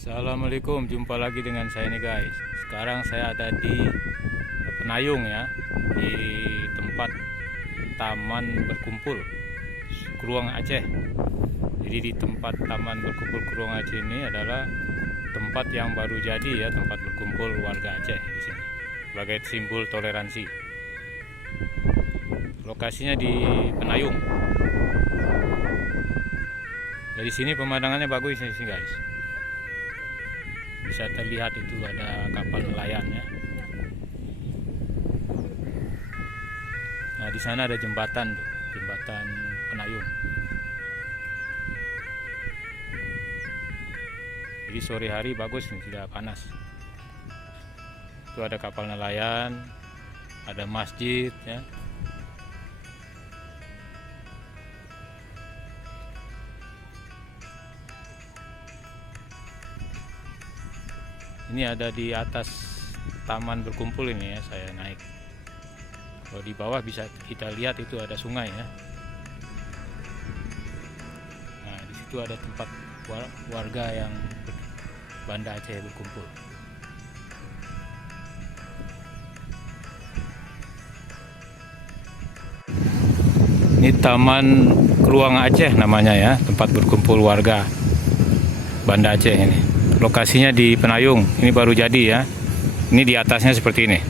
Assalamualaikum, jumpa lagi dengan saya nih guys. Sekarang saya ada di Penayung ya, di tempat taman berkumpul Krueng Aceh. Jadi di tempat taman berkumpul Krueng Aceh ini adalah tempat yang baru jadi ya, tempat berkumpul warga Aceh di sini sebagai simbol toleransi. Lokasinya di Penayung. Dari sini pemandangannya bagus sih guys. Bisa terlihat itu ada kapal nelayan ya. Nah di sana ada jembatan tuh, jembatan Penayung. Jadi sore hari bagus nih, tidak panas. Itu ada kapal nelayan, ada masjid ya. Ini ada di atas taman berkumpul ini ya, saya naik. Kalau di bawah bisa kita lihat itu ada sungai ya. Nah, di situ ada tempat warga yang Banda Aceh berkumpul. Ini Taman Krueng Aceh namanya ya, tempat berkumpul warga Banda Aceh ini. Lokasinya di Penayung, ini baru jadi ya. Ini di atasnya seperti ini.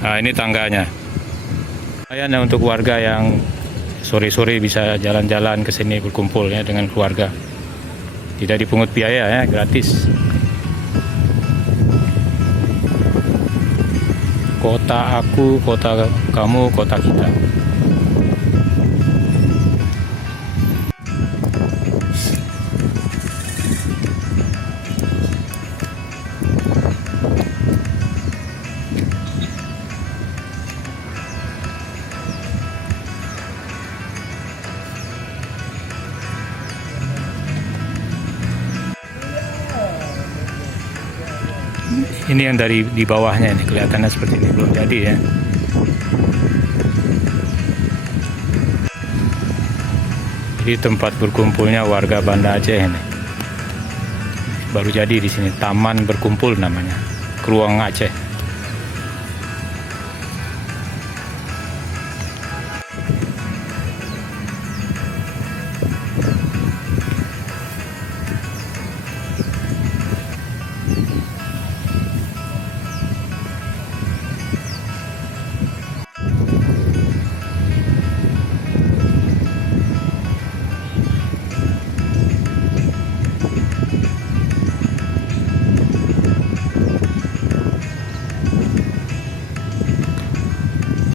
Nah ini tangganya. Lumayan untuk warga yang sore-sore bisa jalan-jalan ke sini berkumpul ya dengan keluarga. Tidak dipungut biaya ya, gratis. Kota aku, kota kamu, kota kita. Ini yang dari di bawahnya ini kelihatannya seperti ini, belum jadi ya. Jadi tempat berkumpulnya warga Banda Aceh ini. Baru jadi di sini, taman berkumpul namanya, Krueng Aceh.